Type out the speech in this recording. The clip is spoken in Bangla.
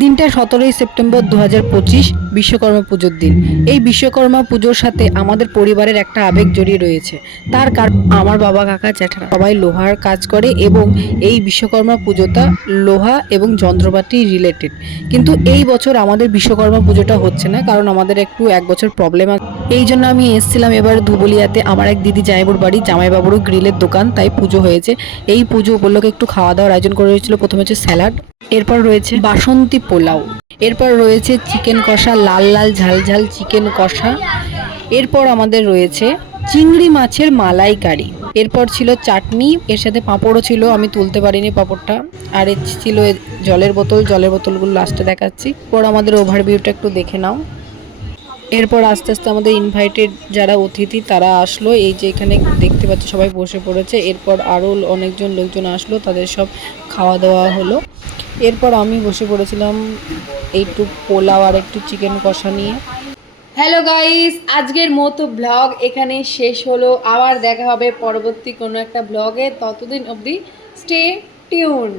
দিনটা 17ই সেপ্টেম্বর 2025 বিশ্বকর্মা পুজোর দিন। এই বিশ্বকর্মা পুজোর সাথে আমাদের পরিবারের একটা আবেগ জড়িয়ে রয়েছে। তার কারণ আমার বাবা কাকা জ্যাঠারা সবাই লোহার কাজ করে এবং এই বিশ্বকর্মা পুজোটা লোহা এবং যন্ত্রপাতি রিলেটেড। কিন্তু এই বছর আমাদের বিশ্বকর্মা পুজোটা হচ্ছে না, কারণ আমাদের একটু এক বছর প্রবলেম আছে। এই জন্য আমি এসেছিলাম এবার ধুবুলিয়াতে আমার এক দিদি জামাইবাবুর বাড়ি, জামাইবাবুরও গ্রিলের দোকান, তাই পুজো হয়েছে। এই পুজো উপলক্ষে একটু খাওয়া দাওয়ার আয়োজন করে হয়েছিল। প্রথমে হচ্ছে স্যালাড, এরপর রয়েছে বাসন্তী পোলাও, এরপর রয়েছে চিকেন কষা, লাল লাল ঝাল ঝাল চিকেন কষা, এরপর আমাদের রয়েছে চিংড়ি মাছের মালাইকারি, এরপর ছিল চাটনি, এর সাথে পাঁপড়ও ছিল, আমি তুলতে পারিনি পাঁপড়টা, আর ছিল জলের বোতল, জলের বোতলগুলো লাস্টে দেখাচ্ছি। পর আমাদের ওভারভিউটা একটু দেখে নাও। এরপর আস্তে আস্তে আমাদের ইনভাইটেড যারা অতিথি তারা আসলো, এই যে এখানে দেখতে পাচ্ছ সবাই বসে পড়েছে। এরপর আরও অনেকজন লোকজন আসলো, তাদের সব খাওয়া দাওয়া হলো। এরপর আমি বসে পড়েছিলাম একটু পোলাও আর একটু চিকেন কষা নিয়ে। হ্যালো গাইস, আজকের মতো ব্লগ এখানে শেষ হলো। আবার দেখা হবে পরবর্তী কোনো একটা ব্লগে, ততদিন অবধি স্টে টিউন।